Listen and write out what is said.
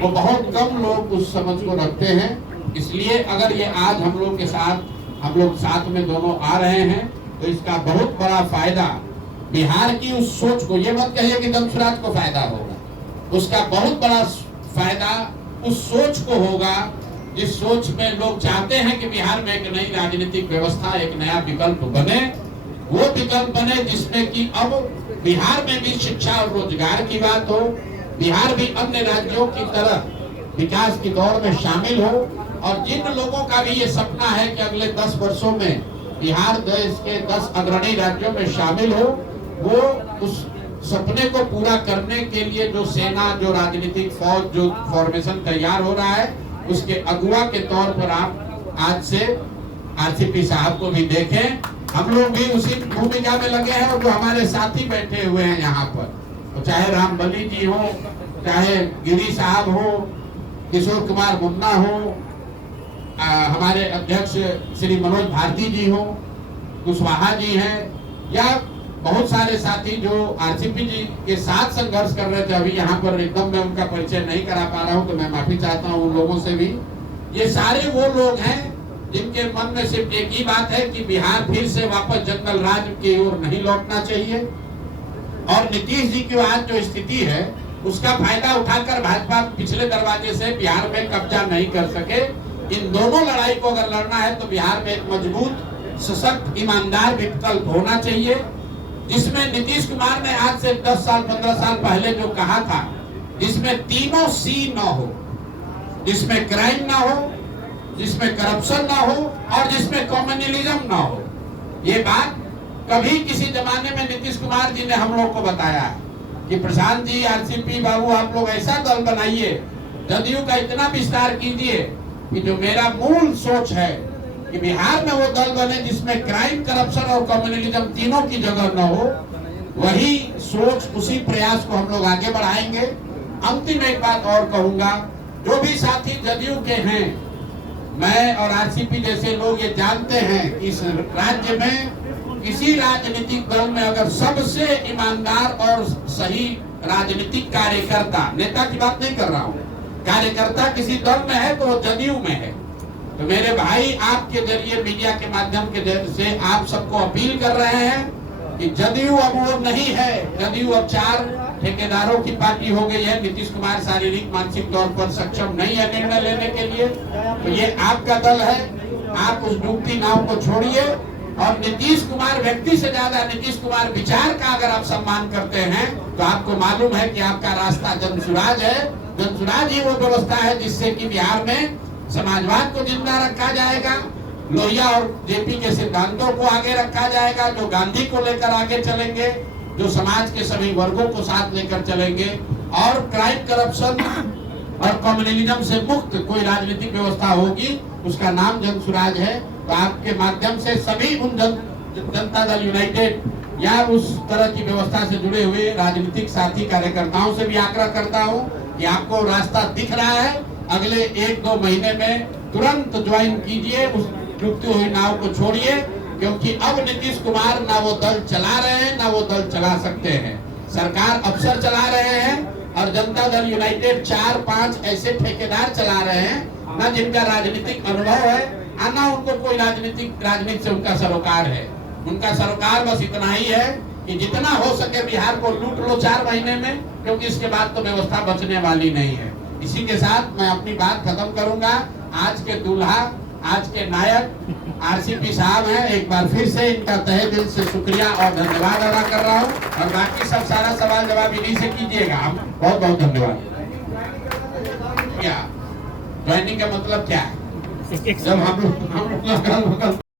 वो बहुत कम लोग उस समझ को रखते हैं। इसलिए अगर ये आज हम लोग साथ में दोनों आ रहे हैं तो इसका बहुत बड़ा फायदा बिहार की उस सोच को, ये मत कहिए कि दंशराज को फायदा होगा, उसका बहुत बड़ा फायदा उस सोच को होगा जिस सोच में लोग चाहते हैं कि बिहार में एक नई राजनीतिक व्यवस्था, एक नया विकल्प बने। वो विकल्प बने जिसमें कि अब बिहार में भी शिक्षा और रोजगार की बात हो, बिहार भी अन्य राज्यों की तरह विकास की दौड़ में शामिल हो, और जिन लोगों का भी ये सपना है कि अगले 10 वर्षों में बिहार देश के 10 अग्रणी राज्यों में शामिल हो, वो उस सपने को पूरा करने के लिए जो सेना, जो राजनीतिक फौज, जो फॉर्मेशन तैयार हो रहा है, उसके अगुवा के तौर पर आप आज से आरसीपी साहब को भी देखें। हम लोग भी उसी भूमिका में लगे हैं, और जो हमारे साथी बैठे हुए हैं यहाँ पर, तो चाहे रामबली जी हो, चाहे गिरी साहब हो, किशोर कुमार मुन्ना हो, हमारे अध्यक्ष श्री मनोज भारती जी हो, कुशवाहा जी हैं, या बहुत सारे साथी जो आरसीपी जी के साथ संघर्ष कर रहे थे। अभी यहाँ पर एकदम मैं उनका परिचय नहीं करा पा रहा हूँ, तो मैं माफी चाहता हूँ उन लोगों से भी। ये सारे वो लोग हैं जिनके मन में सिर्फ एक ही बात है कि बिहार फिर से वापस जंगल राज की ओर नहीं लौटना चाहिए, और नीतीश जी की आज जो स्थिति है उसका फायदा उठाकर भाजपा पिछले दरवाजे से बिहार में कब्जा नहीं कर सके। इन दोनों लड़ाई को अगर लड़ना है तो बिहार में एक मजबूत, सशक्त, ईमानदार विकल्प होना चाहिए, जिसमें नीतीश कुमार ने आज से 10 साल 15 साल पहले जो कहा था, जिसमें तीनों सी न हो, जिसमें क्राइम ना हो, जिसमें करप्शन ना हो, और जिसमें कम्युनलिज्म ना हो। ये बात कभी किसी जमाने में नीतीश कुमार जी ने हम लोग को बताया कि प्रशांत जी, आरसीपी बाबू, आप लोग ऐसा दल बनाइए, जदयू का इतना विस्तार कीजिए कि जो मेरा मूल सोच है कि बिहार में वो दल बने जिसमें क्राइम, करप्शन और कम्युनलिज्म तीनों की जगह न हो। वही सोच, उसी प्रयास को हम लोग आगे बढ़ाएंगे। अंतिम एक बात और कहूंगा, जो भी साथी जदयू के हैं, मैं और आरसीपी जैसे लोग ये जानते हैं कि इस राज्य में किसी राजनीतिक दल में अगर सबसे ईमानदार और सही राजनीतिक कार्यकर्ता, नेता की बात नहीं कर रहा हूँ, कार्यकर्ता किसी दल में है तो वो जदयू में है। तो मेरे भाई, आपके जरिए, मीडिया के माध्यम के से आप सबको अपील कर रहे हैं कि जदयू अब वो नहीं है। जदयू अब 4 ठेकेदारों की पार्टी हो गई है। नीतीश कुमार शारीरिक मानसिक तौर पर सक्षम नहीं है निर्णय लेने के लिए, तो ये आपका दल है। आप उस डूबती नाव को छोड़िए, और नीतीश कुमार व्यक्ति से ज्यादा नीतीश कुमार विचार का अगर आप सम्मान करते हैं तो आपको मालूम है कि आपका रास्ता जनसुराज है। जनसुराज ही वो व्यवस्था है जिससे कि बिहार में समाजवाद को जिंदा रखा जाएगा, लोहिया और जेपी के सिद्धांतों को आगे रखा जाएगा, जो गांधी को लेकर आगे चलेंगे, जो समाज के सभी वर्गों को साथ लेकर चलेंगे, और क्राइम, करप्शन और कम्युनलिज्म से मुक्त कोई राजनीतिक व्यवस्था होगी, उसका नाम जनसुराज है। तो आपके माध्यम से सभी उन जनता दल यूनाइटेड या उस तरह की व्यवस्था से जुड़े हुए राजनीतिक साथी कार्यकर्ताओं से भी आग्रह करता हूं कि आपको रास्ता दिख रहा है, अगले 1-2 महीने में तुरंत ज्वाइन कीजिए, उस डूबती हुई नाव को छोड़िए, क्योंकि अब नीतीश कुमार ना वो दल चला रहे हैं, ना वो दल चला सकते हैं। सरकार अफसर चला रहे हैं, और जनता दल यूनाइटेड 4-5 ऐसे ठेकेदार चला रहे हैं ना जिनका राजनीतिक अनुभव है, ना उनको कोई राजनीति से उनका सरोकार है। उनका सरोकार बस इतना ही है कि जितना हो सके बिहार को लूट लो 4 महीने में, क्योंकि इसके बाद तो व्यवस्था बचने वाली नहीं है। इसी के साथ मैं अपनी बात खत्म करूंगा। आज के दूल्हा, आज के नायक आरसीपी साहब हैं। एक बार फिर से इनका तहे दिल से शुक्रिया और धन्यवाद अदा कर रहा हूं, और बाकी सब सारा सवाल जवाब इन्हीं से कीजिएगा। बहुत बहुत धन्यवाद। क्या ज्वाइनिंग का मतलब क्या है? जब हम लोग